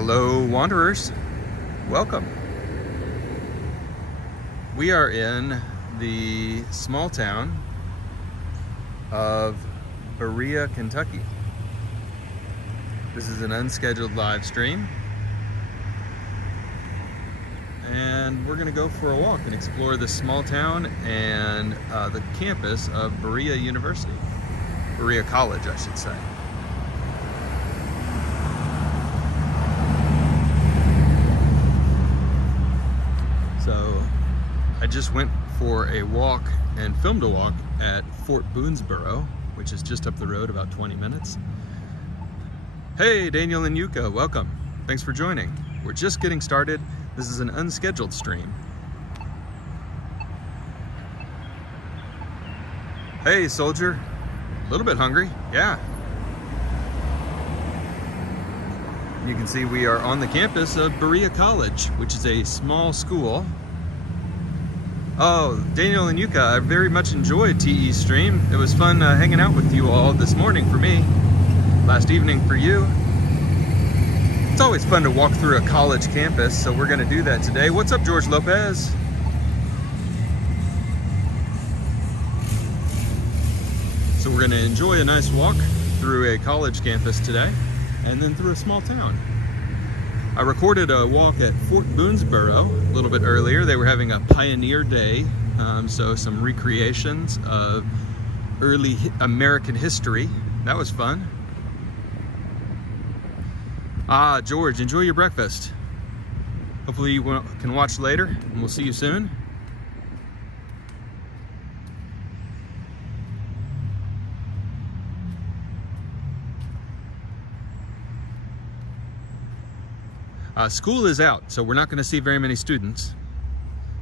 Hello, wanderers. Welcome. We are in the small town of Berea, Kentucky. This is an unscheduled live stream, and we're going to go for a walk and explore this small town and the campus of Berea University. Berea College, I should say. So I just went for a walk and filmed a walk at Fort Boonesboro, which is just up the road about 20 minutes. Hey, Daniel and Yuka, welcome. Thanks for joining. We're just getting started. This is an unscheduled stream. Hey, soldier. A little bit hungry, yeah. You can see we are on the campus of Berea College, which is a small school. Oh, Daniel and Yuka, I very much enjoyed TE's stream. It was fun hanging out with you all this morning for me, last evening for you. It's always fun to walk through a college campus, so we're gonna do that today. What's up, George Lopez? So we're gonna enjoy a nice walk through a college campus today, and then through a small town. I recorded a walk at Fort Boonesboro a little bit earlier. They were having a Pioneer Day, so some recreations of early American history. That was fun. Ah, George, enjoy your breakfast. Hopefully you can watch later, and we'll see you soon. School is out, so we're not going to see very many students.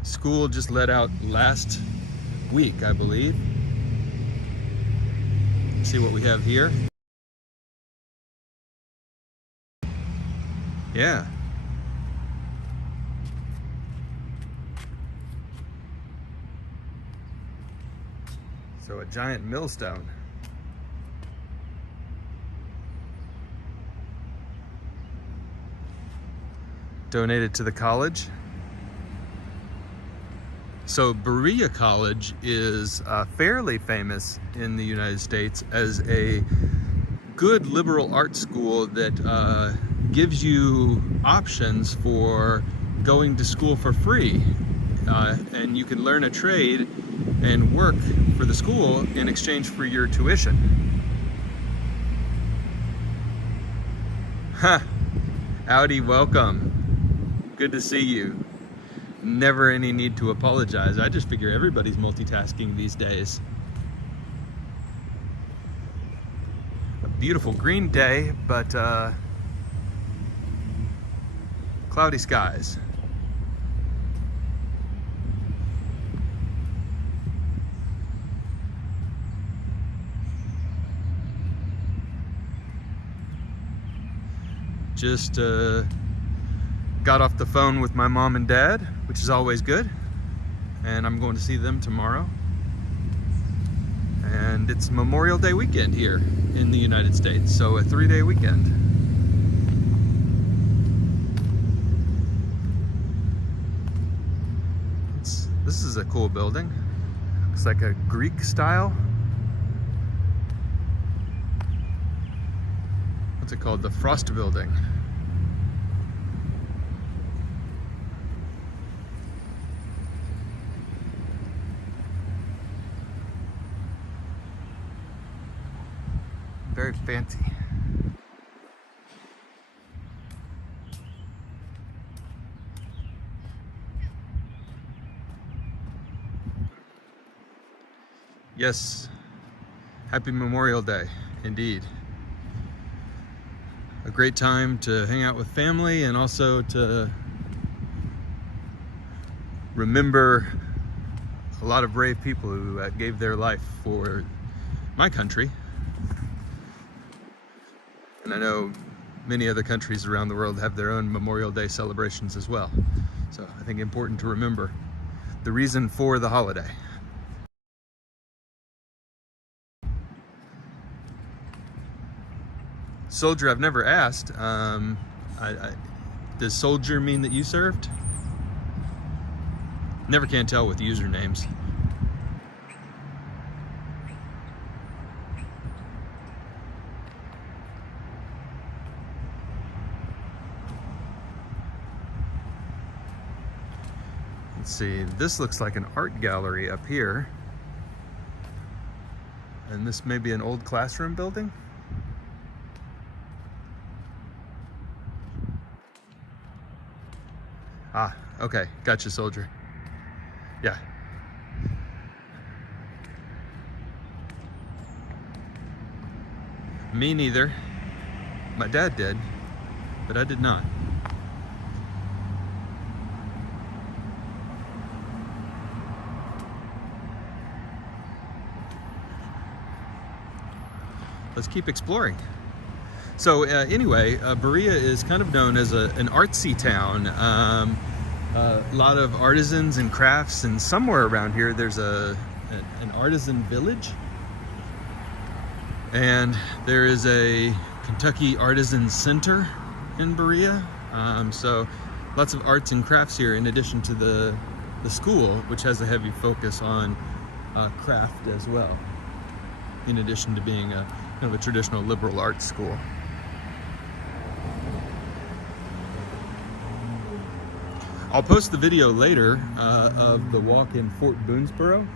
School just let out last week, I believe. Let's see what we have here. Yeah. So a giant millstone. Donated to the college. So Berea College is fairly famous in the United States as a good liberal arts school that gives you options for going to school for free. And you can learn a trade and work for the school in exchange for your tuition. Huh. Howdy, welcome. Good to see you. Never any need to apologize. I just figure everybody's multitasking these days. A beautiful green day, but cloudy skies. Just got off the phone with my mom and dad, which is always good, and I'm going to see them tomorrow. And it's Memorial Day weekend here in the United States, so a 3-day weekend. This is a cool building. Looks like a Greek style. What's it called? The Frost Building. Very fancy. Yes, happy Memorial Day, indeed. A great time to hang out with family and also to remember a lot of brave people who gave their life for my country. And I know many other countries around the world have their own Memorial Day celebrations as well. So I think important to remember the reason for the holiday. Soldier, I've never asked. Does soldier mean that you served? Never can tell with usernames. Let's see, this looks like an art gallery up here. And this may be an old classroom building. Ah, okay, gotcha, soldier. Yeah. Me neither. My dad did, but I did not. Let's keep exploring. So anyway, Berea is kind of known as an artsy town. A lot of artisans and crafts, and somewhere around here there's an artisan village. And there is a Kentucky Artisan Center in Berea. So lots of arts and crafts here, in addition to the school, which has a heavy focus on craft as well, in addition to being kind of a traditional liberal arts school. I'll post the video later of the walk in Fort Boonesboro.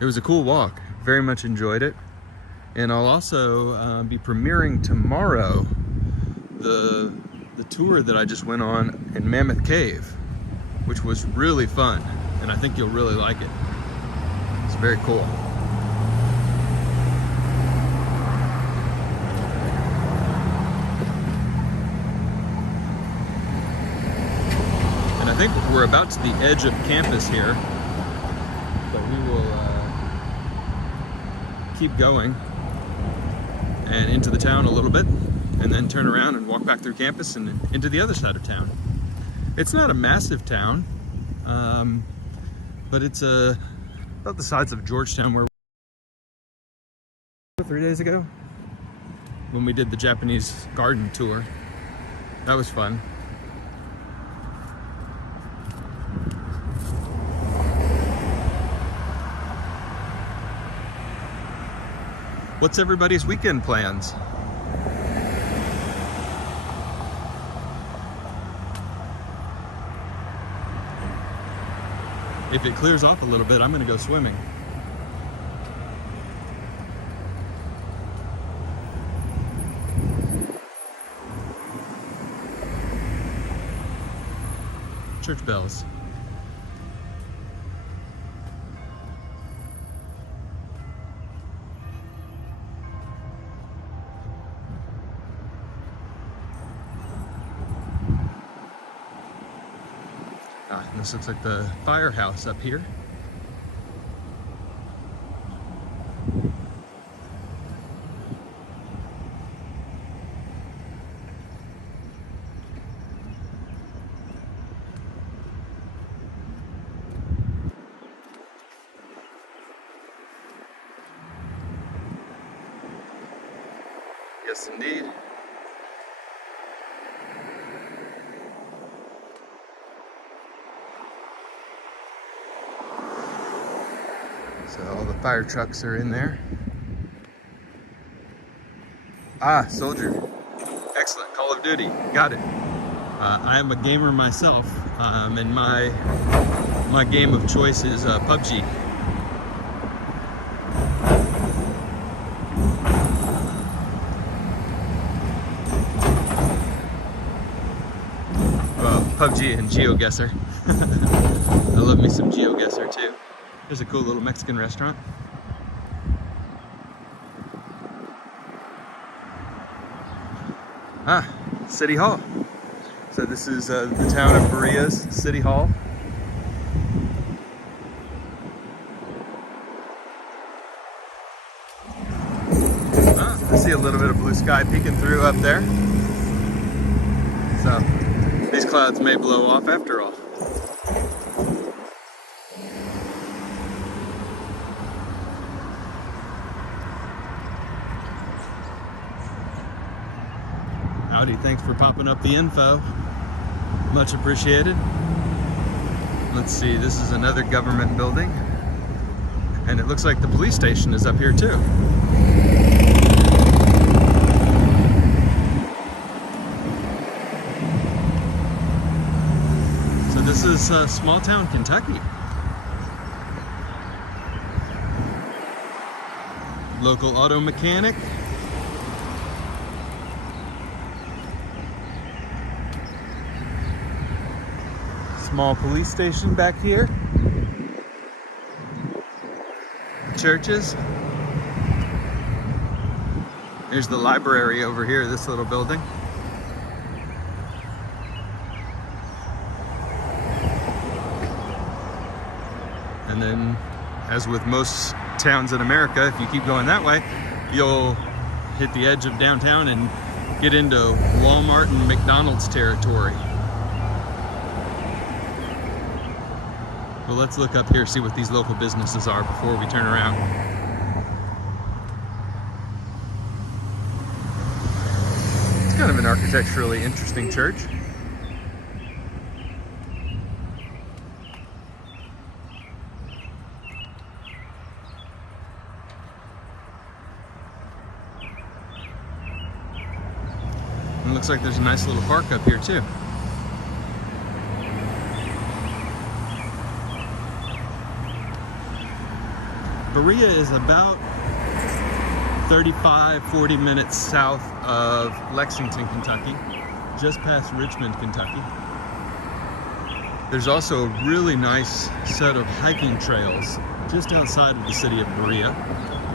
It was a cool walk, very much enjoyed it. And I'll also be premiering tomorrow the tour that I just went on in Mammoth Cave, which was really fun, and I think you'll really like it. It's very cool. I think we're about to the edge of campus here, so we will keep going and into the town a little bit, and then turn around and walk back through campus and into the other side of town. It's not a massive town, but it's about the size of Georgetown, where 3 days ago when we did the Japanese garden tour. That was fun. What's everybody's weekend plans? If it clears off a little bit, I'm gonna go swimming. Church bells. This looks like the firehouse up here. Yes, indeed. So all the fire trucks are in there. Ah, soldier. Excellent. Call of Duty. Got it. I am a gamer myself, and my game of choice is PUBG. Well, PUBG and GeoGuessr. I love me some GeoGuessr too. There's a cool little Mexican restaurant. Ah, City Hall. So this is the town of Berea's City Hall. Ah, I see a little bit of blue sky peeking through up there. So these clouds may blow off after all. Howdy, thanks for popping up the info. Much appreciated. Let's see, this is another government building. And it looks like the police station is up here too. So this is small town Kentucky. Local auto mechanic. Small police station back here. Churches. There's the library over here, this little building. And then, as with most towns in America, if you keep going that way, you'll hit the edge of downtown and get into Walmart and McDonald's territory. But let's look up here, see what these local businesses are before we turn around. It's kind of an architecturally interesting church. And it looks like there's a nice little park up here too. Berea is about 35-40 minutes south of Lexington, Kentucky, just past Richmond, Kentucky. There's also a really nice set of hiking trails just outside of the city of Berea.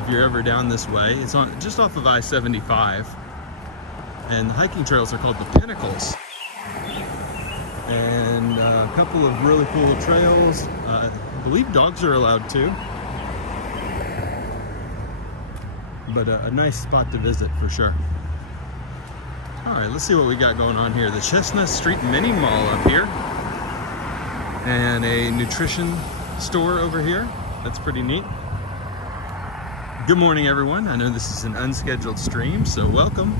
If you're ever down this way, it's on just off of I-75. And the hiking trails are called the Pinnacles. And a couple of really cool trails. I believe dogs are allowed too. But a nice spot to visit for sure. All right, let's see what we got going on here. The Chestnut Street Mini Mall up here. And a nutrition store over here. That's pretty neat. Good morning, everyone. I know this is an unscheduled stream, so welcome.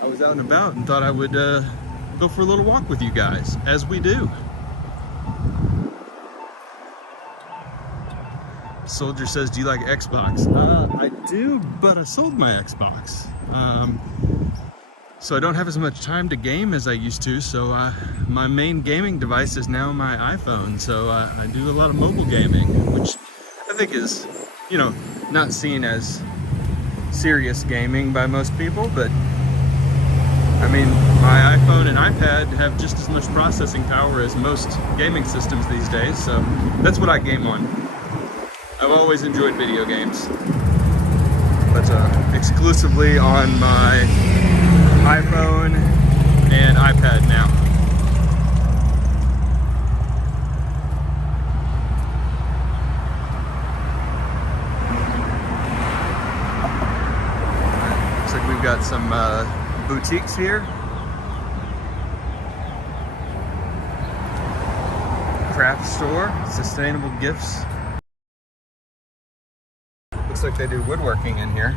I was out and about and thought I would go for a little walk with you guys, as we do. Soldier says, do you like Xbox? I do, but I sold my Xbox. So I don't have as much time to game as I used to, so my main gaming device is now my iPhone. So I do a lot of mobile gaming, which I think is, you know, not seen as serious gaming by most people, but I mean, my iPhone and iPad have just as much processing power as most gaming systems these days, so that's what I game on. I've always enjoyed video games, but exclusively on my iPhone and iPad now. Looks like we've got some boutiques here. Craft store, sustainable gifts. Looks like they do woodworking in here.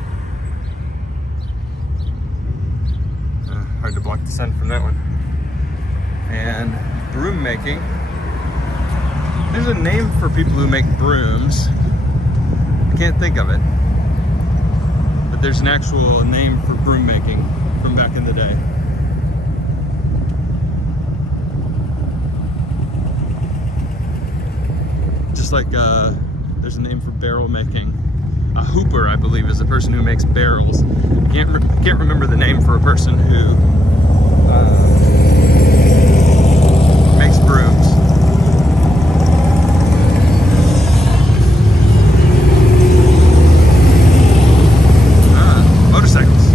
Hard to block the sun from that one. And broom making. There's a name for people who make brooms. I can't think of it. But there's an actual name for broom making from back in the day. Just like there's a name for barrel making. A hooper, I believe, is the person who makes barrels. Can't remember the name for a person who makes brooms. Motorcycles.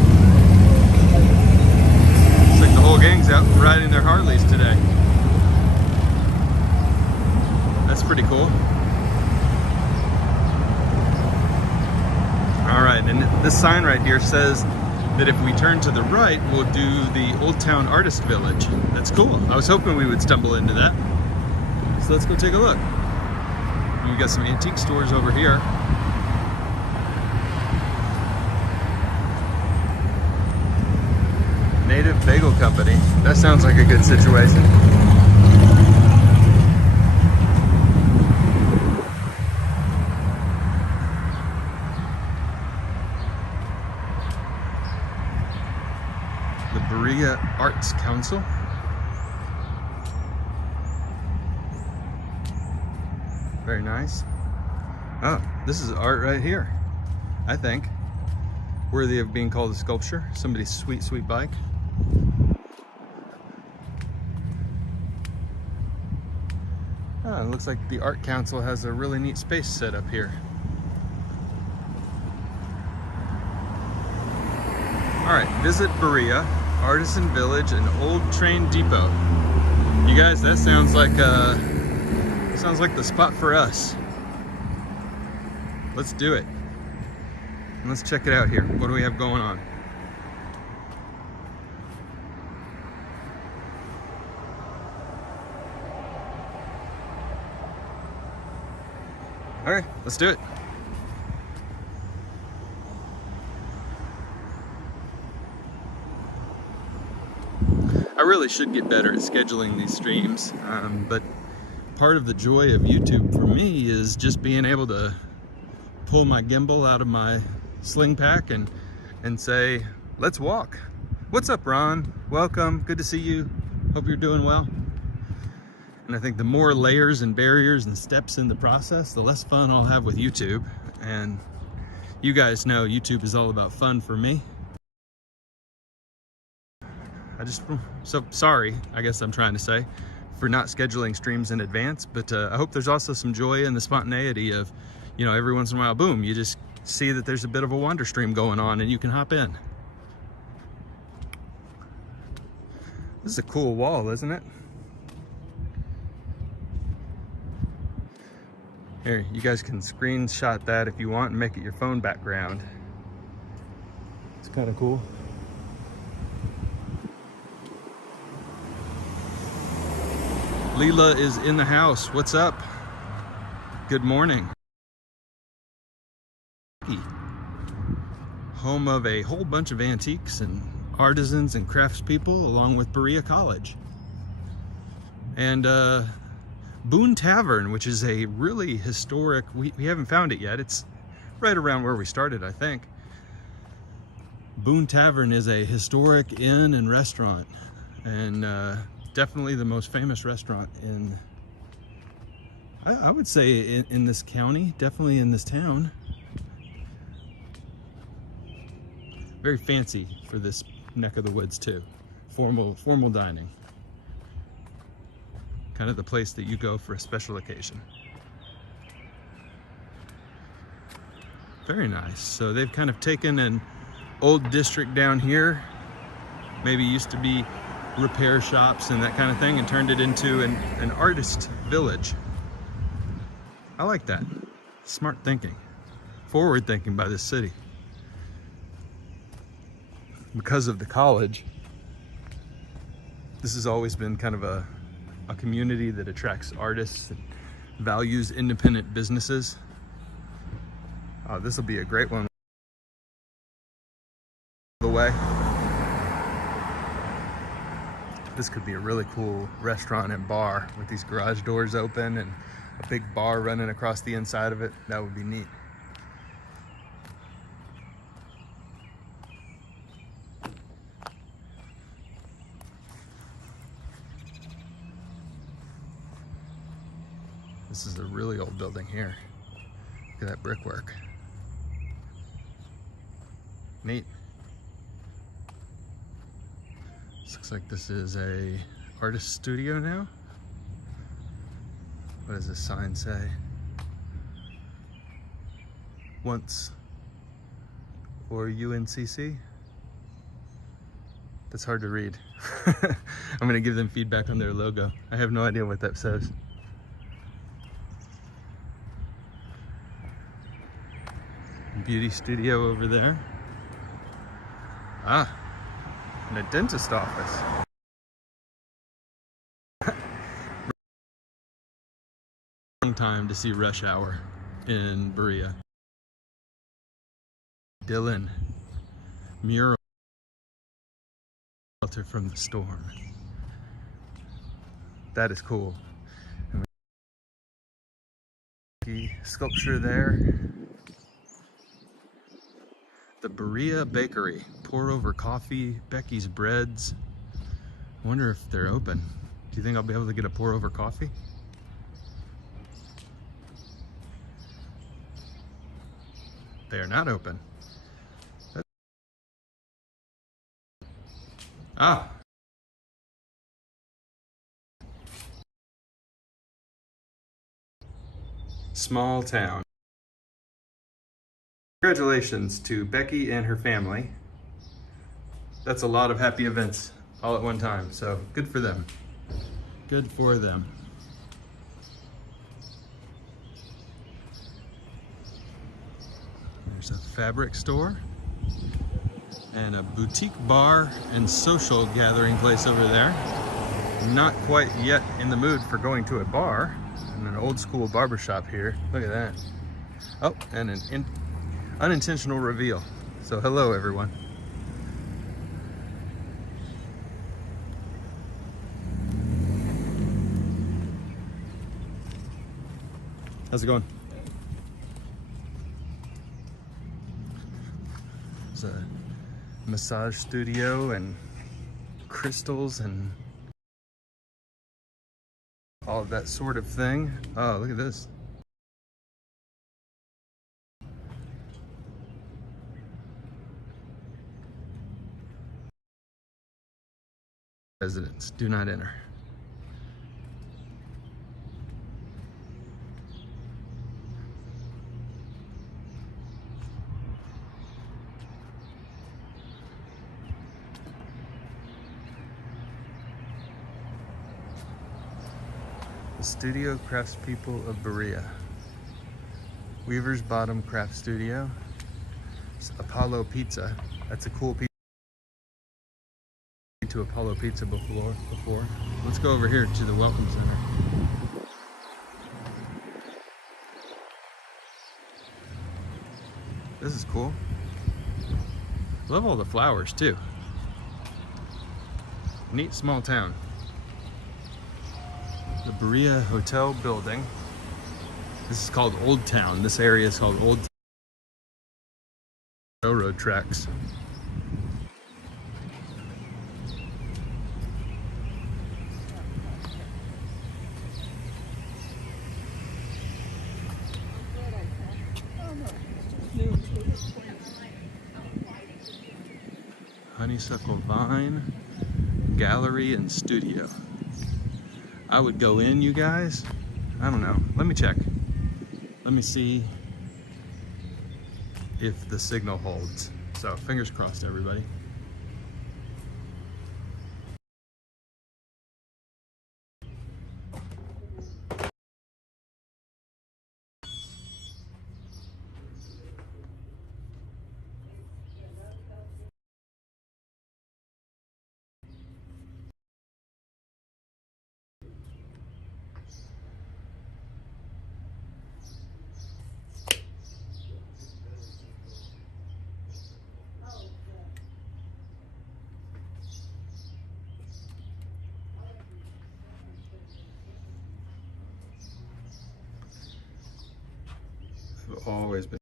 Looks like the whole gang's out riding their Harleys today. That's pretty cool. Alright, and this sign right here says that if we turn to the right, we'll do the Old Town Artist Village. That's cool. I was hoping we would stumble into that. So let's go take a look. And we've got some antique stores over here. Native Bagel Company. That sounds like a good situation. The Berea Arts Council. Very nice. Oh, this is art right here, I think. Worthy of being called a sculpture. Somebody's sweet, sweet bike. Oh, it looks like the Art Council has a really neat space set up here. Alright, visit Berea, Artisan Village, and Old Train Depot. You guys, that sounds like the spot for us. Let's do it. And let's check it out here. What do we have going on? All right, let's do it. I really should get better at scheduling these streams, but part of the joy of YouTube for me is just being able to pull my gimbal out of my sling pack and say, let's walk. What's up, Ron? Welcome, good to see you. Hope you're doing well. And I think the more layers and barriers and steps in the process, the less fun I'll have with YouTube. And you guys know YouTube is all about fun for me. So sorry, I guess I'm trying to say, for not scheduling streams in advance, but I hope there's also some joy in the spontaneity of, you know, every once in a while, boom, you just see that there's a bit of a wander stream going on and you can hop in. This is a cool wall, isn't it? Here, you guys can screenshot that if you want and make it your phone background. It's kind of cool. Leela is in the house. What's up? Good morning. Home of a whole bunch of antiques and artisans and craftspeople, along with Berea College. And Boone Tavern, which is a really historic, we haven't found it yet. It's right around where we started, I think. Boone Tavern is a historic inn and restaurant, and definitely the most famous restaurant in, I would say in this county, definitely in this town. Very fancy for this neck of the woods too. Formal dining. Kind of the place that you go for a special occasion. Very nice. So they've kind of taken an old district down here, maybe used to be repair shops and that kind of thing, and turned it into an artist village. I like that. Smart thinking. Forward thinking by this city. Because of the college, this has always been kind of a community that attracts artists and values independent businesses. Oh, this will be a great one. The way. This could be a really cool restaurant and bar with these garage doors open and a big bar running across the inside of it. That would be neat. This is a really old building here. Look at that brickwork. Neat. This looks like this is a artist studio now. What does this sign say? Once or UNCC? That's hard to read. I'm gonna give them feedback on their logo. I have no idea what that says. Beauty studio over there. Ah, and a dentist office. Long time to see rush hour in Berea. Dylan mural. Shelter from the storm. That is cool. Sculpture there. The Berea Bakery. Pour over coffee, Becky's breads. I wonder if they're open. Do you think I'll be able to get a pour over coffee? They are not open. Ah. Small town. Congratulations to Becky and her family. That's a lot of happy events all at one time, so good for them. Good for them. There's a fabric store and a boutique bar and social gathering place over there. Not quite yet in the mood for going to a bar. And an old school barbershop here. Look at that. Oh, and an unintentional reveal. So hello everyone. How's it going? It's a massage studio and crystals and all of that sort of thing. Oh, look at this. Residents, do not enter. The Studio Craftspeople of Berea. Weaver's Bottom Craft Studio. It's Apollo Pizza. That's a cool pizza. To Apollo Pizza before. Let's go over here to the Welcome Center. This is cool. Love all the flowers too. Neat small town. The Berea Hotel building. This is called Old Town. This area is called Old Town. Railroad tracks. Honeysuckle Vine, Gallery and Studio. I would go in, you guys. I don't know. Let me check. Let me see if the signal holds. So fingers crossed, everybody. I've always been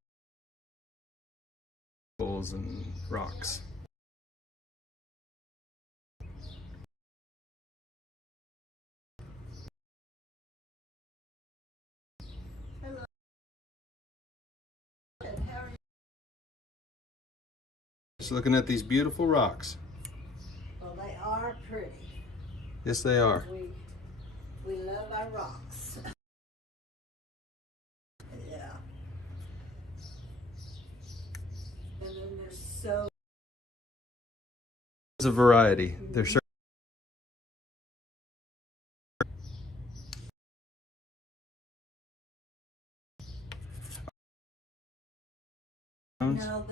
bulls and rocks. Hello. How are you? Just looking at these beautiful rocks. Well, they are pretty. Yes, they are. We love our rocks. Yeah. And then there's so. There's a variety. There's No,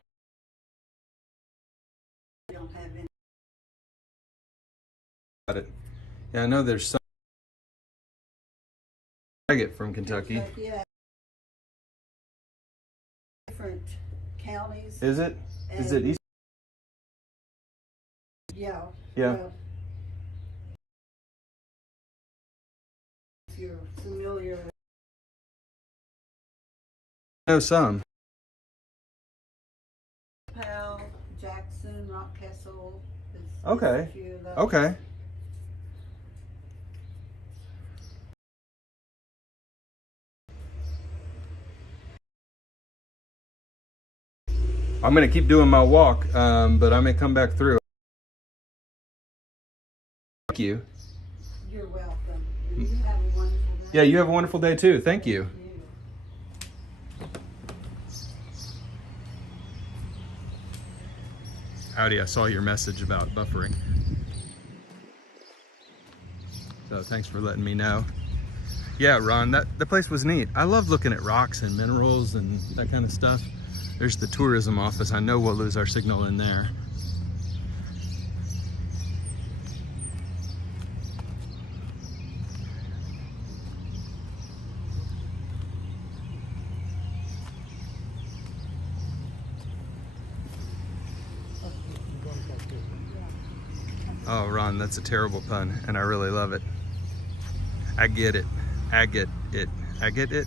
they don't have any. got it. Yeah, I know there's some I get from Kentucky. Yeah. Different counties. Is it? Is it east? Yeah. Yeah. Well, if you're familiar with I know some. Powell, Jackson, Rockcastle, there's Okay. a few of those. Okay. I'm gonna keep doing my walk, but I may come back through. Thank you. You're welcome. And you have a wonderful day. Yeah, you have a wonderful day too. Thank you. Howdy, I saw your message about buffering. So thanks for letting me know. Yeah, Ron, the place was neat. I love looking at rocks and minerals and that kind of stuff. There's the tourism office. I know we'll lose our signal in there. Oh, Ron, that's a terrible pun, and I really love it. I get it. I get it. I get it.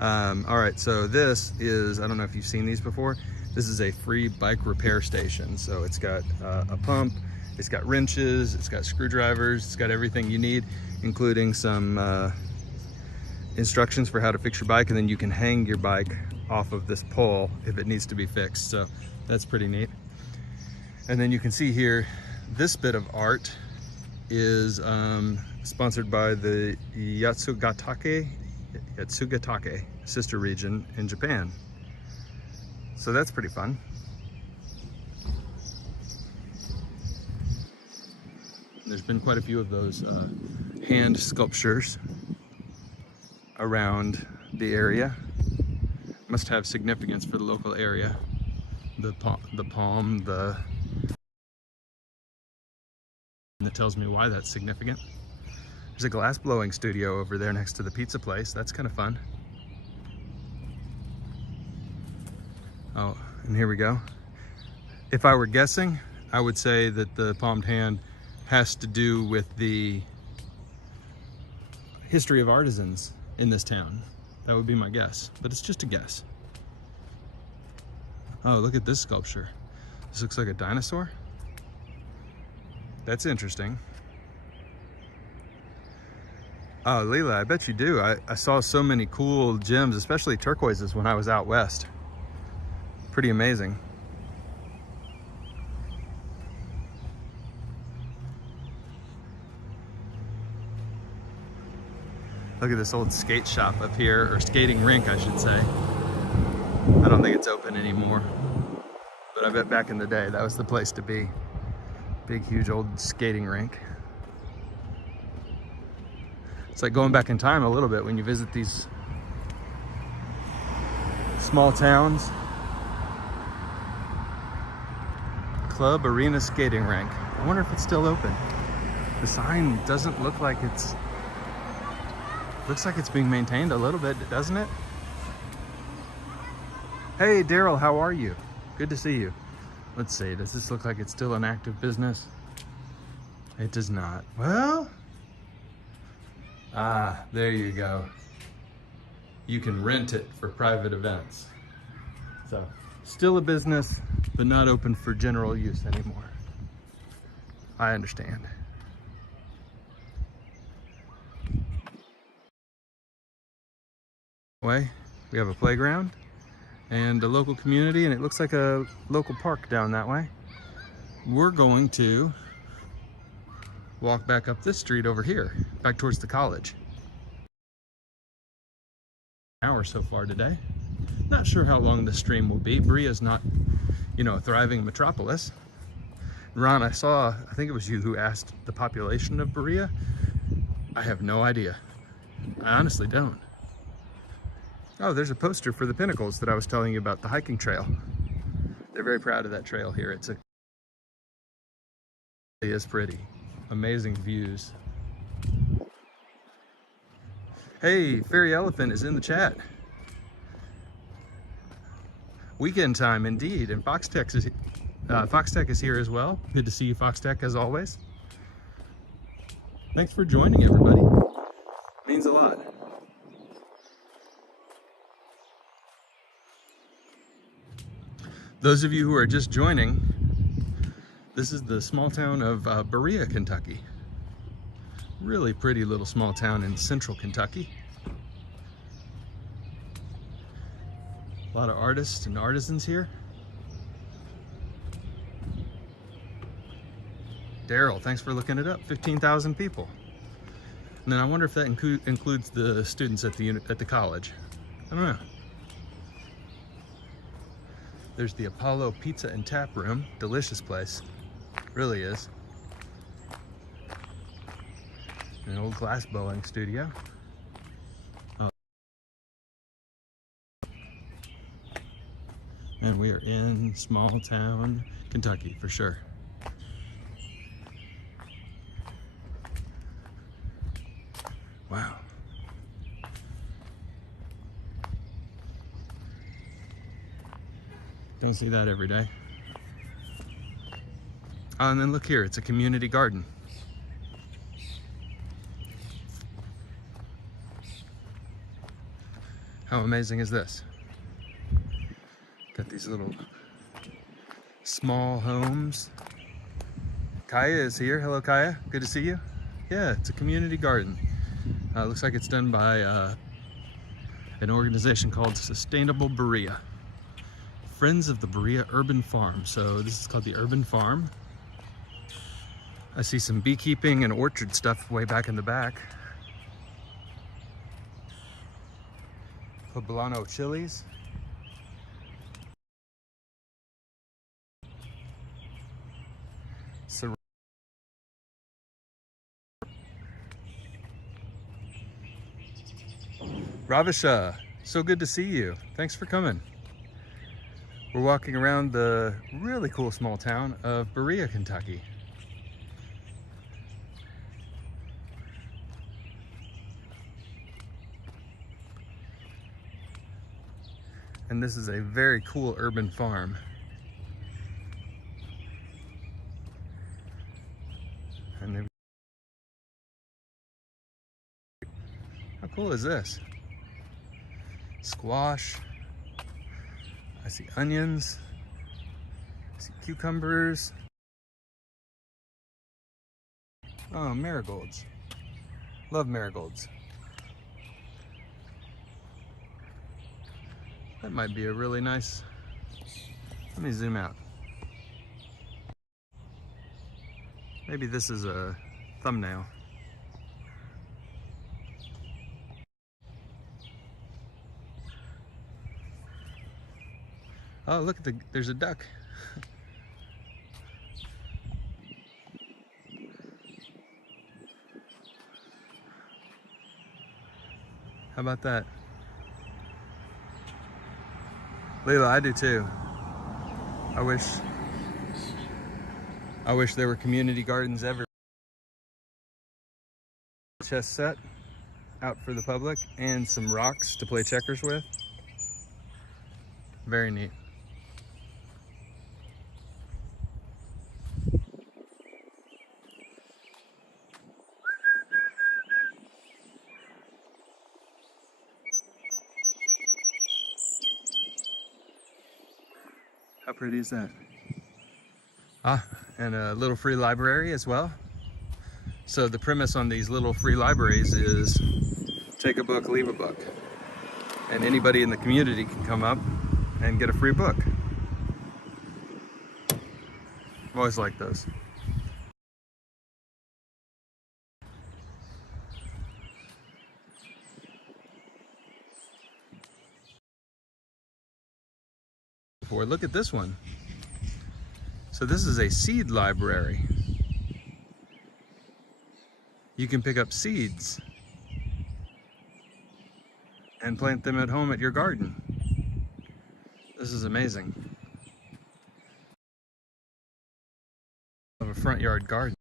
All right, so this is, I don't know if you've seen these before. This is a free bike repair station. So it's got a pump, it's got wrenches, it's got screwdrivers, it's got everything you need, including some instructions for how to fix your bike, and then you can hang your bike off of this pole if it needs to be fixed. So that's pretty neat. And then you can see here, this bit of art is sponsored by the Yatsugatake sister region in Japan. So that's pretty fun. There's been quite a few of those hand sculptures around the area. Must have significance for the local area. The palm, that tells me why that's significant. There's a glass blowing studio over there next to the pizza place. That's kind of fun. Oh, and here we go. If I were guessing, I would say that the palmed hand has to do with the history of artisans in this town. That would be my guess, but it's just a guess. Oh, look at this sculpture. This looks like a dinosaur. That's interesting. Oh, Leela, I bet you do. I saw so many cool gems, especially turquoises, when I was out west. Pretty amazing. Look at this old skate shop up here, or skating rink, I should say. I don't think it's open anymore, but I bet back in the day that was the place to be. Big, huge old skating rink. It's like going back in time a little bit when you visit these small towns. Club Arena Skating Rink. I wonder if it's still open. The sign doesn't look like it's, looks like it's being maintained a little bit, doesn't it? Hey, Daryl, how are you? Good to see you. Let's see, does this look like it's still an active business? It does not. Well, there you go. You can rent it for private events. So, still a business, but not open for general use anymore. I understand. We have a playground and a local community, and it looks like a local park down that way. We're going to walk back up this street over here, back towards the college. An hour so far today. Not sure how long the stream will be. Berea's not, you know, a thriving metropolis. Ron, I think it was you who asked the population of Berea. I have no idea. I honestly don't. Oh, there's a poster for the Pinnacles that I was telling you about, the hiking trail. They're very proud of that trail here. It is pretty. Amazing views. Hey, Fairy Elephant is in the chat. Weekend time indeed, and Fox Texas Fox Tech is here as well. Good to see you, Fox Tech, as always. Thanks for joining, everybody. Means a lot. Those of you who are just joining, this is the small town of Berea, Kentucky. Really pretty little small town in central Kentucky. A lot of artists and artisans here. Daryl, thanks for looking it up. 15,000 people. And then I wonder if that includes the students at the college. I don't know. There's the Apollo Pizza and Tap Room. Delicious place. Really is. An old glass blowing studio. And we are in small town Kentucky for sure. Wow. Don't see that every day. Oh, and then look here, it's a community garden. How amazing is this? Got these little small homes. Kaya is here. Hello, Kaya. Good to see you. Yeah, it's a community garden. Looks like it's done by an organization called Sustainable Berea. Friends of the Berea Urban Farm. So this is called the Urban Farm. I see some beekeeping and orchard stuff way back in the back. Poblano chilies. Ravisha, so good to see you. Thanks for coming. We're walking around the really cool small town of Berea, Kentucky. And this is a very cool urban farm. And how cool is this? Squash. I see onions. I see cucumbers. Oh, marigolds. Love marigolds. That might be a really nice... Let me zoom out. Maybe this is a thumbnail. Oh, look at there's a duck. How about that? Leila, I do too. I wish there were community gardens everywhere. Chess set out for the public and some rocks to play checkers with. Very neat. How pretty is that? Ah, and a little free library as well. So the premise on these little free libraries is take a book, leave a book. And anybody in the community can come up and get a free book. I've always liked those. Look at this one. So this is a seed library. You can pick up seeds and plant them at home at your garden. This is amazing. Of a front yard garden.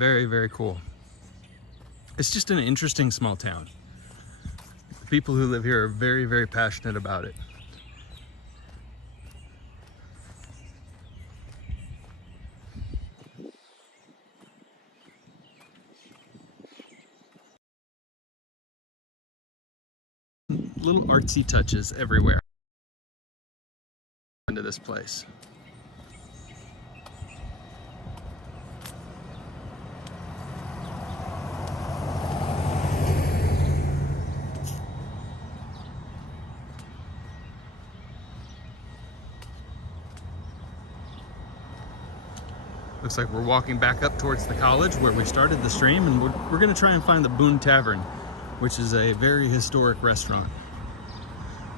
Very, very cool. It's just an interesting small town. The people who live here are very, very passionate about it. Little artsy touches everywhere into this place. Looks like we're walking back up towards the college where we started the stream, and we're going to try and find the Boone Tavern, which is a very historic restaurant.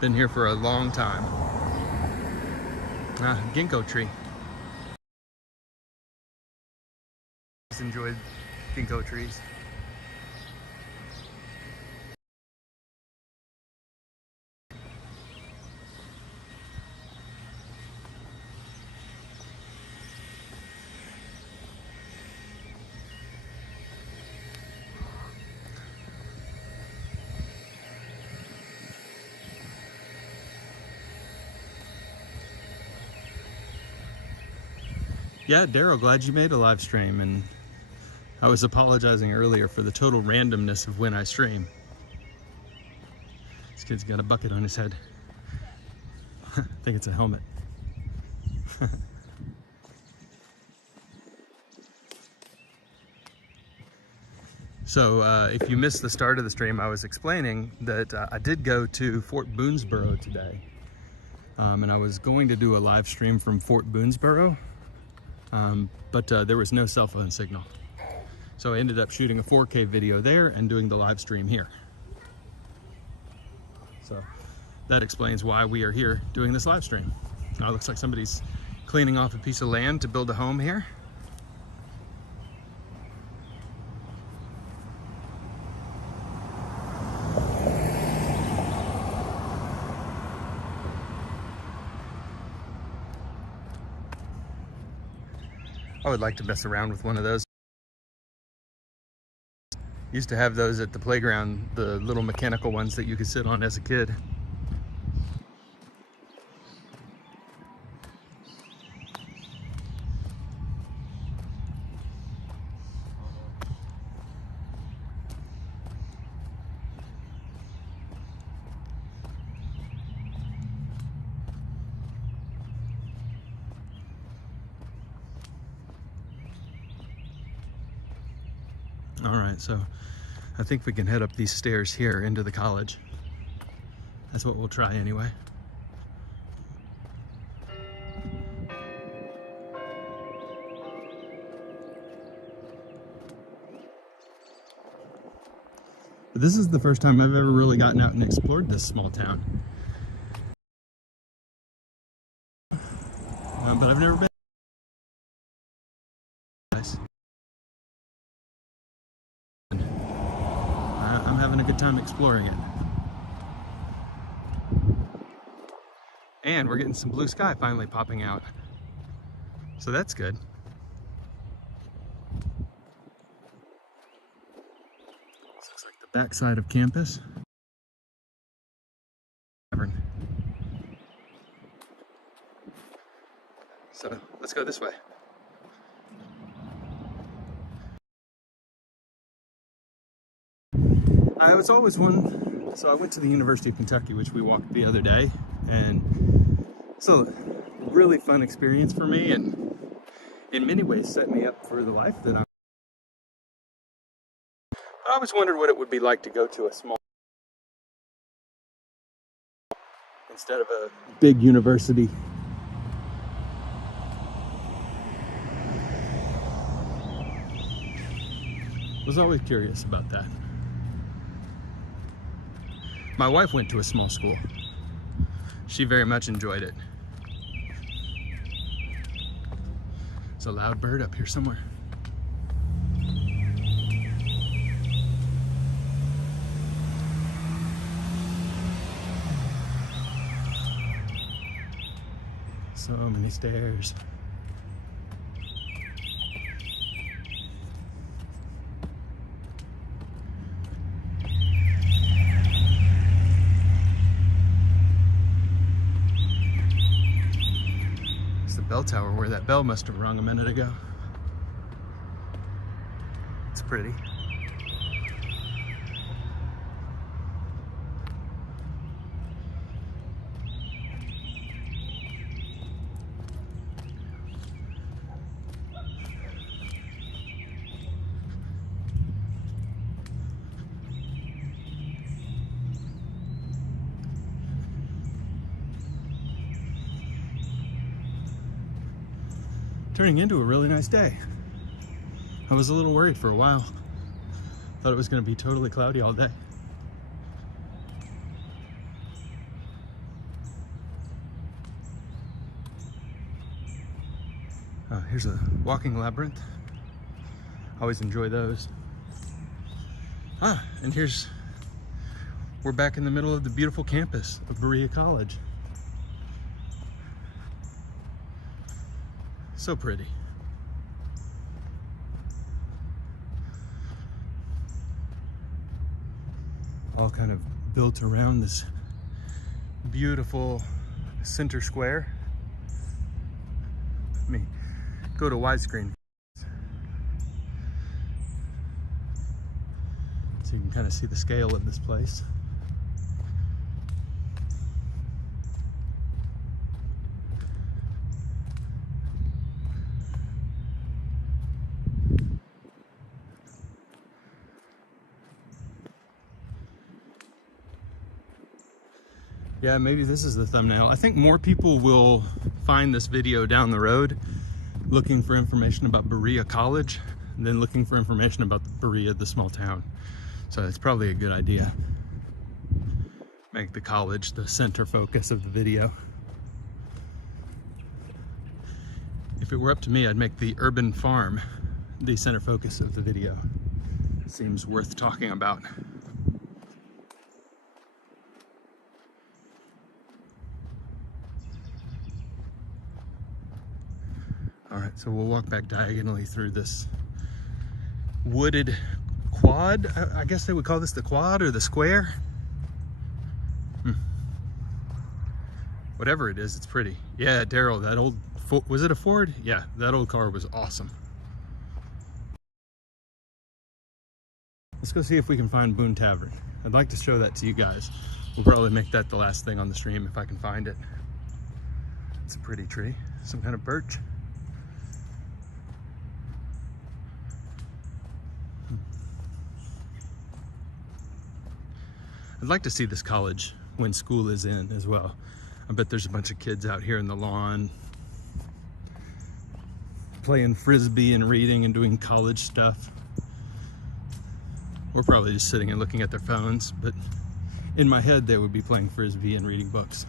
Been here for a long time. Ginkgo tree. Just enjoyed ginkgo trees. Yeah, Daryl, glad you made a live stream, and I was apologizing earlier for the total randomness of when I stream. This kid's got a bucket on his head. I think it's a helmet. So if you missed the start of the stream, I was explaining that I did go to Fort Boonesborough today. And I was going to do a live stream from Fort Boonesborough, but there was no cell phone signal. So I ended up shooting a 4K video there and doing the live stream here. So that explains why we are here doing this live stream. Now it looks like somebody's cleaning off a piece of land to build a home here. I would like to mess around with one of those. Used to have those at the playground, the little mechanical ones that you could sit on as a kid. All right, so I think we can head up these stairs here into the college. That's what we'll try anyway. But this is the first time I've ever really gotten out and explored this small town. But I've never been. Nice. I'm having a good time exploring it. And we're getting some blue sky finally popping out. So that's good. This looks like the backside of campus. So let's go this way. I was always one, so I went to the University of Kentucky, which we walked the other day, and so a really fun experience for me, and in many ways set me up for the life that I always wondered what it would be like to go to a small instead of a big university. I was always curious about that. My wife went to a small school. She very much enjoyed it. There's a loud bird up here somewhere. So many stairs. bell tower where that bell must have rung a minute ago. It's pretty. Turning into a really nice day. I was a little worried for a while. Thought it was going to be totally cloudy all day. Here's a walking labyrinth. Always enjoy those. And we're back in the middle of the beautiful campus of Berea College. So pretty. All kind of built around this beautiful center square. Let me go to widescreen so you can kind of see the scale of this place. Yeah, maybe this is the thumbnail. I think more people will find this video down the road looking for information about Berea College than looking for information about Berea, the small town. So it's probably a good idea. Make the college the center focus of the video. If it were up to me, I'd make the urban farm the center focus of the video. Seems worth talking about. All right, so we'll walk back diagonally through this wooded quad. I guess they would call this the quad or the square. Whatever it is, it's pretty. Yeah, Daryl, that old, was it a Ford? Yeah, that old car was awesome. Let's go see if we can find Boone Tavern. I'd like to show that to you guys. We'll probably make that the last thing on the stream if I can find it. It's a pretty tree, some kind of birch. I'd like to see this college when school is in as well. I bet there's a bunch of kids out here in the lawn playing frisbee and reading and doing college stuff. We're probably just sitting and looking at their phones, but in my head they would be playing frisbee and reading books.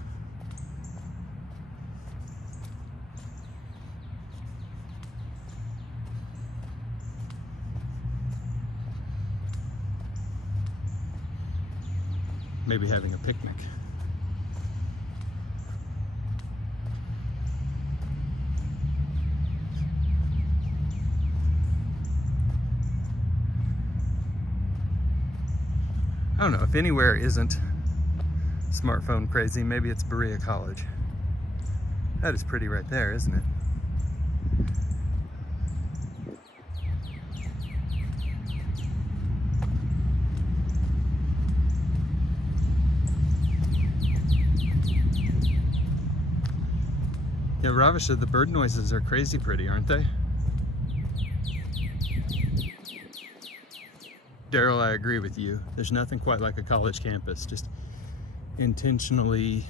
Maybe having a picnic. I don't know, if anywhere isn't smartphone crazy, maybe it's Berea College. That is pretty right there, isn't it? Yeah, Ravisha, the bird noises are crazy pretty, aren't they? Daryl, I agree with you. There's nothing quite like a college campus, just intentionally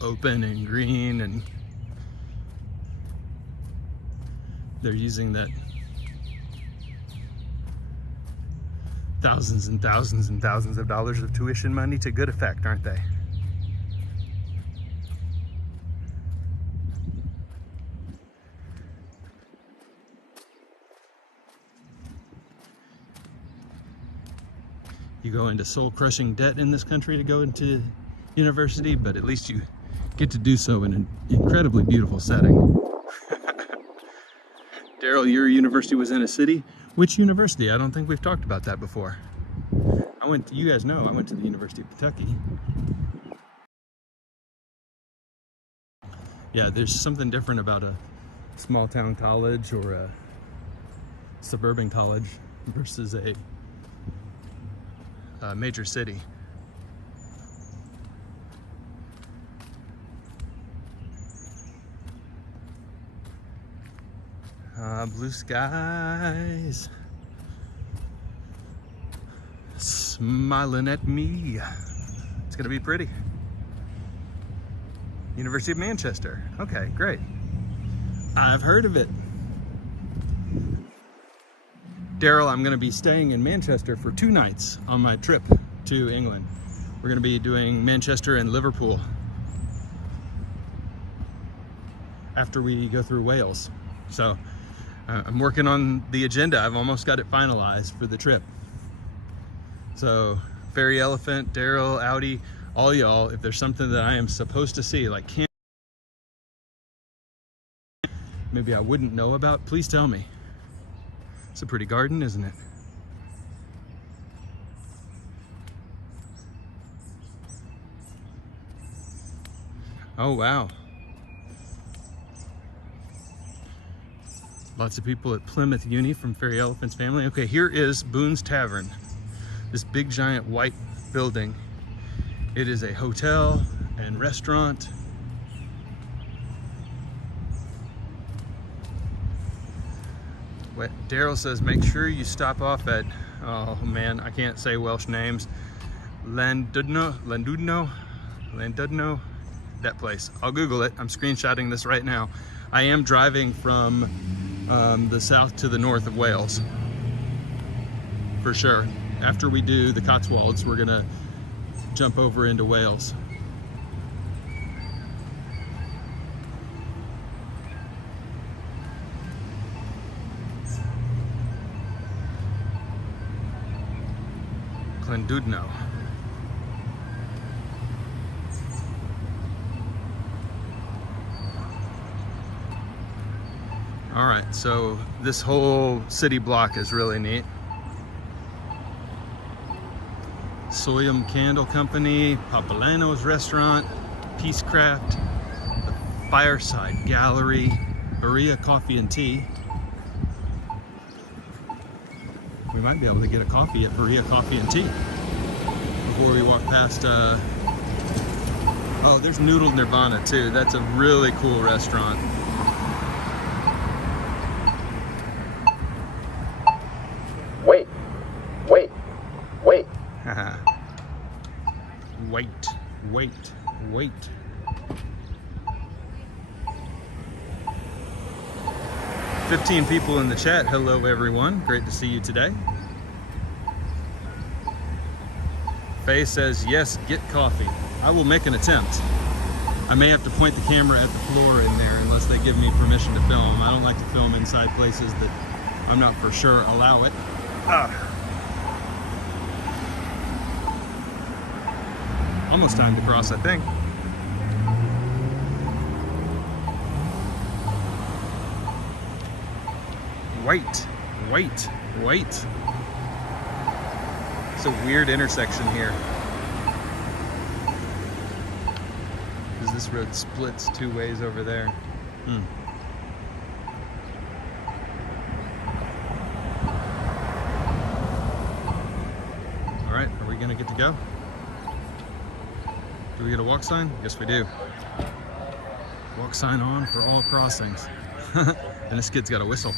open and green, and they're using that thousands and thousands and thousands of dollars of tuition money to good effect, aren't they? You go into soul-crushing debt in this country to go into university, but at least you get to do so in an incredibly beautiful setting. Daryl, your university was in a city. Which university? I don't think we've talked about that before. You guys know, I went to the University of Kentucky. Yeah, there's something different about a small town college or a suburban college versus a major city. Blue skies smiling at me. It's gonna be pretty. University of Manchester. Okay, great. I've heard of it. Daryl, I'm gonna be staying in Manchester for 2 nights on my trip to England. We're gonna be doing Manchester and Liverpool after we go through Wales. So I'm working on the agenda. I've almost got it finalized for the trip. So Fairy Elephant, Daryl, Audi, all y'all, if there's something that I am supposed to see, like maybe I wouldn't know about, please tell me. It's a pretty garden, isn't it? Oh, wow. Lots of people at Plymouth Uni from Fairy Elephant's family. Okay, here is Boone's Tavern. This big giant white building. It is a hotel and restaurant. Daryl says, make sure you stop off at, oh man, I can't say Welsh names. Landudno, that place. I'll Google it. I'm screenshotting this right now. I am driving from the south to the north of Wales, for sure. After we do the Cotswolds, we're gonna jump over into Wales. Llandudno. All right, so this whole city block is really neat. Soyam Candle Company, Papalano's Restaurant, Peacecraft, the Fireside Gallery, Berea Coffee and Tea. We might be able to get a coffee at Berea Coffee and Tea before we walk past, oh, there's Noodle Nirvana too. That's a really cool restaurant. Wait. Wait. 15 people in the chat. Hello everyone, great to see you today. Faye says, yes, get coffee. I will make an attempt. I may have to point the camera at the floor in there unless they give me permission to film. I don't like to film inside places that I'm not for sure allow it. Almost time to cross, I think. Wait. It's a weird intersection here. Because this road splits 2 ways over there. All right, are we gonna get to go? Do we get a walk sign? Yes, we do. Walk sign on for all crossings. And this kid's got a whistle.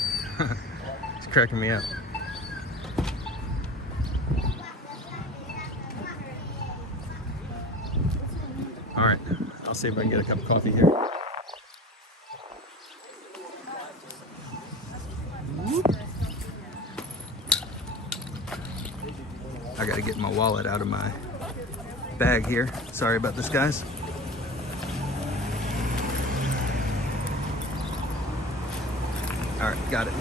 It's cracking me up. All right, I'll see if I can get a cup of coffee here. I gotta get my wallet out of my bag here. Sorry about this, guys. All right, got it.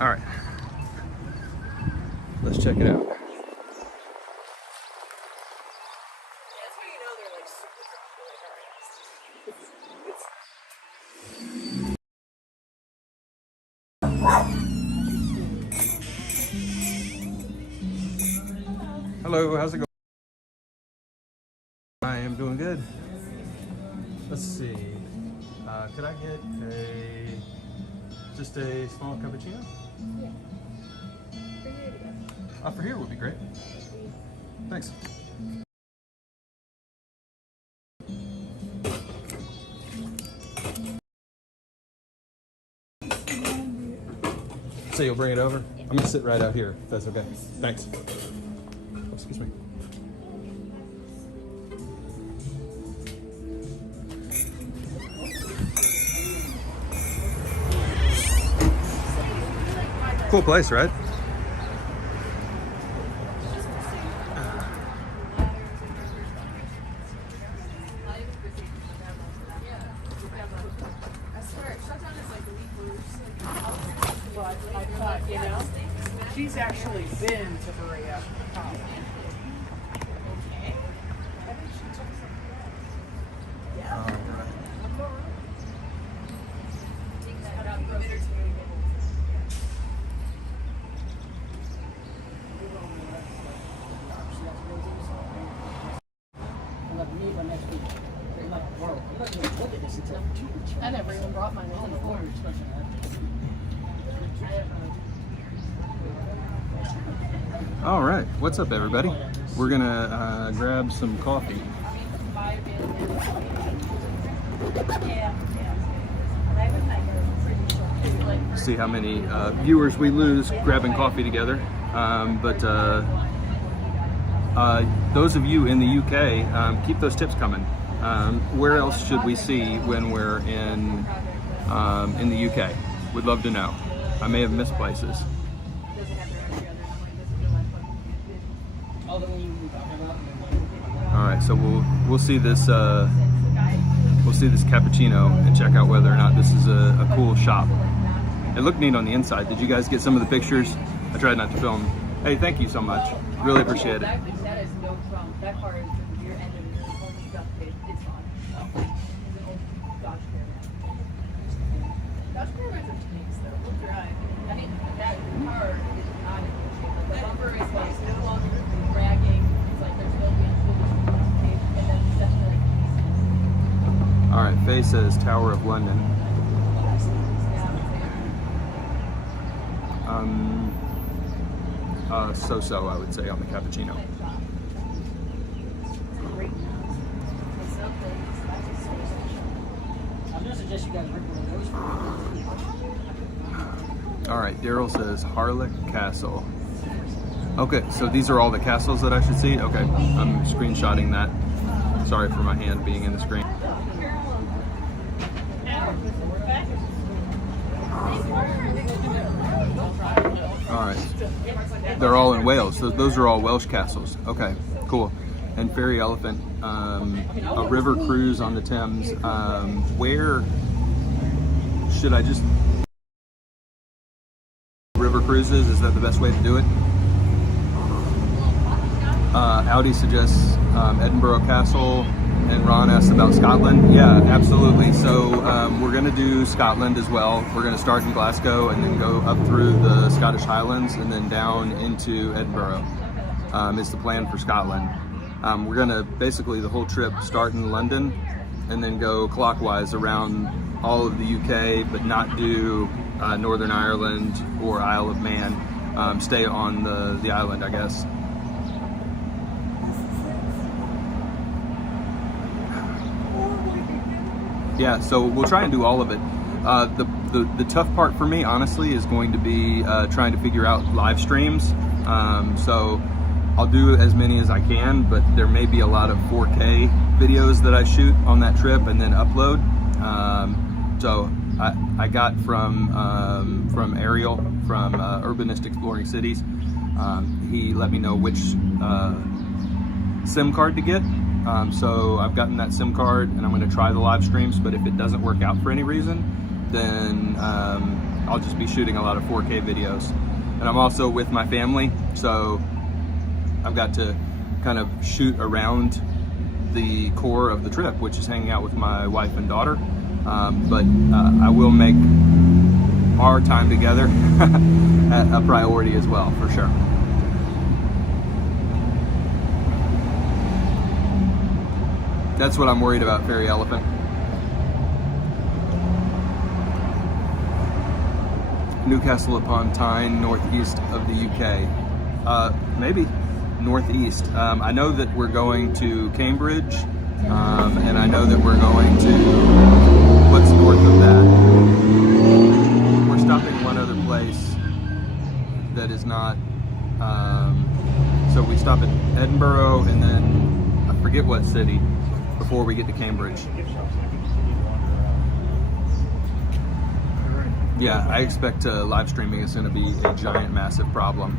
All right, let's check it out. Hello, how's it going? I am doing good. Let's see. Could I get just a small cappuccino? Yeah. For here would be great. Thanks. So you'll bring it over? I'm gonna sit right out here, if that's okay. Thanks. Oh, excuse me. Cool place, right? But I thought, you know, she's actually been to Berea College. I never even brought mine on the board. All right, what's up, everybody? We're gonna grab some coffee. See how many viewers we lose grabbing coffee together. But those of you in the UK, keep those tips coming. Where else should we see when we're in the UK? We'd love to know. I may have missed places. All right, so we'll see this cappuccino and check out whether or not this is a cool shop. It looked neat on the inside. Did you guys get some of the pictures? I tried not to film. Hey, thank you so much. Really appreciate it. That is no problem. That car is the rear end of it. It's only Dutch page. It's fine. It's an old Dodge Caravan. Dodge Caravans are tanks though. We'll drive. I mean, that car is not in good shape. The bumper is like no longer dragging. It's like there's no Dutch page. And then it's definitely pieces. All right, Faye says Tower of London. So-so, I would say, on the cappuccino. All right, Daryl says Harlech Castle. Okay, so these are all the castles that I should see? Okay, I'm screenshotting that. Sorry for my hand being in the screen. All right, they're all in Wales. Those are all Welsh castles. Okay, cool. And Ferry Elephant, a river cruise on the Thames. Where should I just river cruises? Is that the best way to do it? Audi suggests Edinburgh Castle, and Ron asked about Scotland. Yeah, absolutely. So we're going to do Scotland as well. We're going to start in Glasgow and then go up through the Scottish Highlands and then down into Edinburgh is the plan for Scotland. We're going to basically the whole trip start in London and then go clockwise around all of the UK, but not do Northern Ireland or Isle of Man. Stay on the island, I guess. Yeah, so we'll try and do all of it. The tough part for me, honestly, is going to be trying to figure out live streams. So I'll do as many as I can, but there may be a lot of 4K videos that I shoot on that trip and then upload. So I got from Ariel from Urbanist Exploring Cities. He let me know which SIM card to get. So I've gotten that SIM card and I'm going to try the live streams, but if it doesn't work out for any reason, then I'll just be shooting a lot of 4K videos. And I'm also with my family, so I've got to kind of shoot around the core of the trip, which is hanging out with my wife and daughter. But I will make our time together a priority as well, for sure. That's what I'm worried about, Fairy Elephant. Newcastle upon Tyne, northeast of the UK. Maybe northeast. I know that we're going to Cambridge, and I know that we're going to what's north of that. We're stopping one other place that is not. So we stop at Edinburgh and then I forget what city before we get to Cambridge. Yeah, I expect live streaming is going to be a giant, massive problem.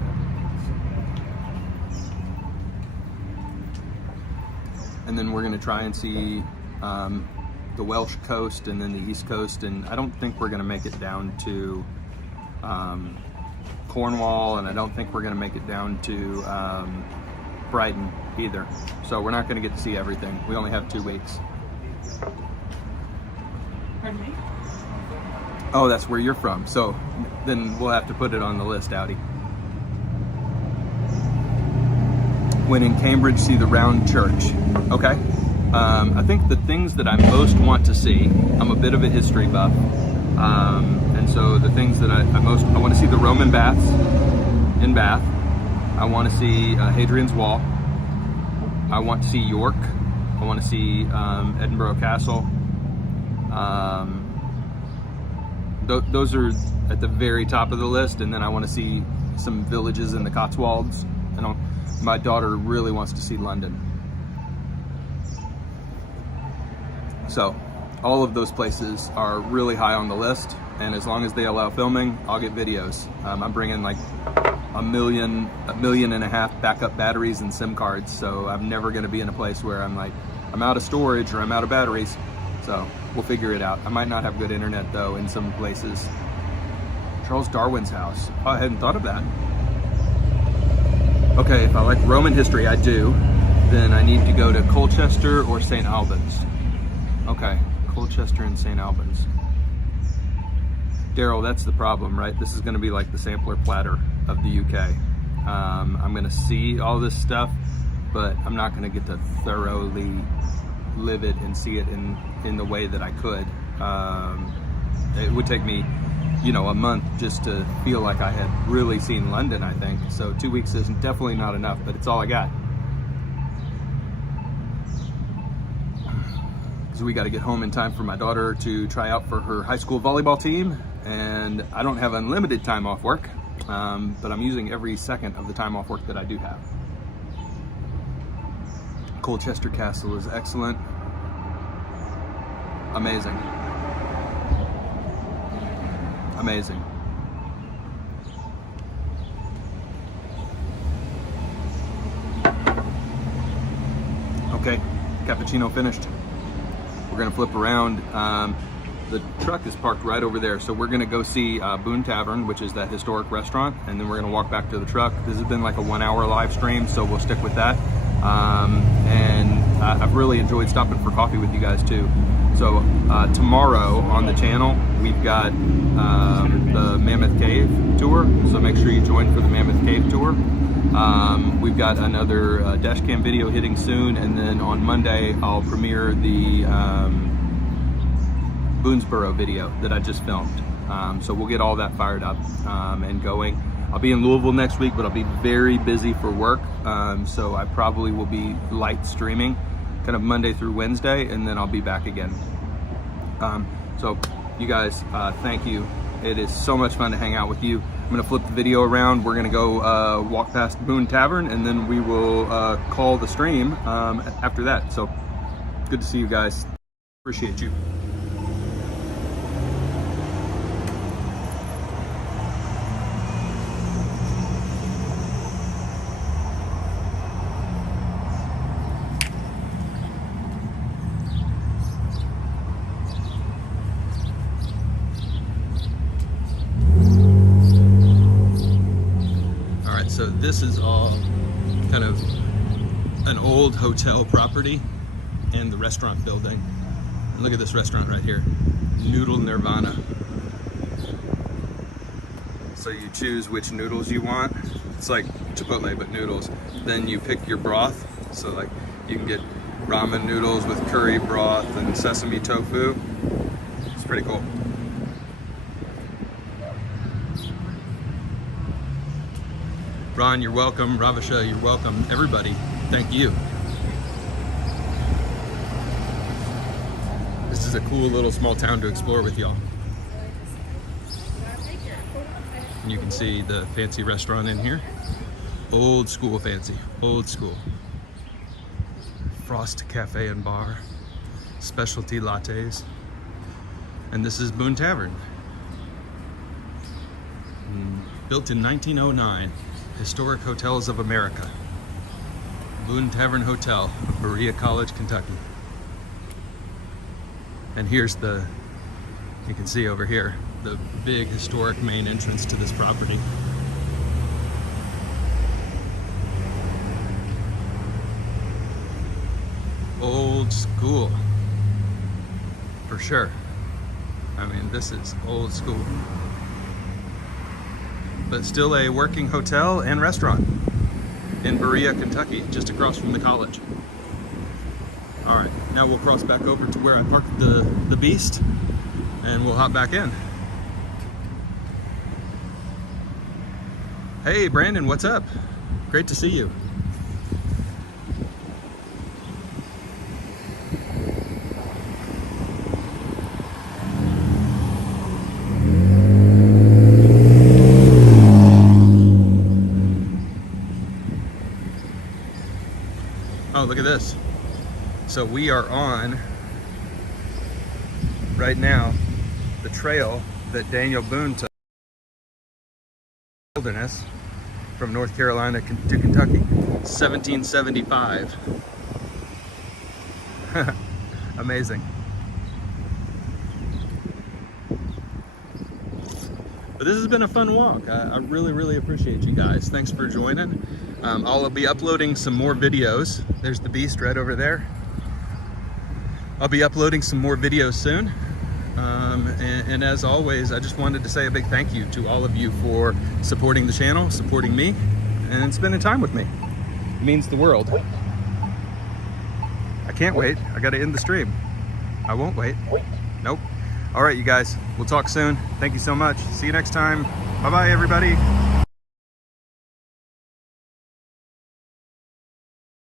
And then we're going to try and see the Welsh coast and then the East Coast, and I don't think we're going to make it down to Cornwall, and I don't think we're going to make it down to Brighton either. So we're not going to get to see everything. We only have 2 weeks. Pardon me? Oh, that's where you're from. So then we'll have to put it on the list, Audi. When in Cambridge, see the round church. Okay. I think the things that I most want to see, I'm a bit of a history buff. And so the things that I want to see the Roman baths in Bath. I want to see Hadrian's Wall. I want to see York. I want to see Edinburgh Castle. Those are at the very top of the list, and then I want to see some villages in the Cotswolds. And my daughter really wants to see London. So all of those places are really high on the list, and as long as they allow filming, I'll get videos. I'm bringing like a million and a half backup batteries and SIM cards, so I'm never going to be in a place where I'm like, I'm out of storage or I'm out of batteries. So we'll figure it out. I might not have good internet though in some places. Charles Darwin's house. Oh, I hadn't thought of that. Okay, if I like Roman history, I do, then I need to go to Colchester or St. Albans. Okay, Colchester and St. Albans. Daryl, that's the problem, right? This is going to be like the sampler platter of the UK. I'm going to see all this stuff, but I'm not going to get to thoroughly live it and see it in the way that I could. It would take me, a month just to feel like I had really seen London, I think. So 2 weeks is definitely not enough, but it's all I got. So we got to get home in time for my daughter to try out for her high school volleyball team, and I don't have unlimited time off work, but I'm using every second of the time off work that I do have. Colchester Castle is excellent. Amazing. Amazing. Okay, cappuccino finished. We're gonna flip around. The truck is parked right over there, so we're gonna go see Boone Tavern, which is that historic restaurant, and then we're gonna walk back to the truck. This has been like a 1 hour live stream, so we'll stick with that. And I've really enjoyed stopping for coffee with you guys too. So tomorrow on the channel, we've got the Mammoth Cave tour, so make sure you join for the Mammoth Cave tour. We've got another dashcam video hitting soon, and then on Monday I'll premiere the Boonesboro video that I just filmed. So we'll get all that fired up and going. I'll be in Louisville next week, but I'll be very busy for work, so I probably will be light streaming kind of Monday through Wednesday, and then I'll be back again. So you guys, thank you. It is so much fun to hang out with you. I'm gonna flip the video around. We're gonna go walk past Boone Tavern, and then we will call the stream after that. So good to see you guys. Appreciate you. So this is all kind of an old hotel property and the restaurant building. And look at this restaurant right here, Noodle Nirvana. So you choose which noodles you want. It's like Chipotle but noodles. Then you pick your broth. So like you can get ramen noodles with curry broth and sesame tofu. It's pretty cool. Ron, you're welcome. Ravisha, you're welcome. Everybody, thank you. This is a cool little small town to explore with y'all. And you can see the fancy restaurant in here. Old school fancy, old school. Frost Cafe and Bar, specialty lattes. And this is Boone Tavern. Built in 1909, Historic Hotels of America. Boone Tavern Hotel, Berea College, Kentucky. And here's the, you can see over here, the big historic main entrance to this property. Old school, for sure. I mean, this is old school. But still a working hotel and restaurant in Berea, Kentucky, just across from the college. All right, now we'll cross back over to where I parked the Beast, and we'll hop back in. Hey, Brandon, what's up? Great to see you. Oh, look at this. So we are on, right now, the trail that Daniel Boone took in the wilderness from North Carolina to Kentucky, 1775. Amazing. But this has been a fun walk. I really, really appreciate you guys. Thanks for joining. I'll be uploading some more videos. There's the Beast right over there. I'll be uploading some more videos soon. And as always, I just wanted to say a big thank you to all of you for supporting the channel, supporting me, and spending time with me. It means the world. I can't wait. I gotta end the stream. I won't wait. Nope. All right, you guys, we'll talk soon. Thank you so much. See you next time. Bye-bye, everybody.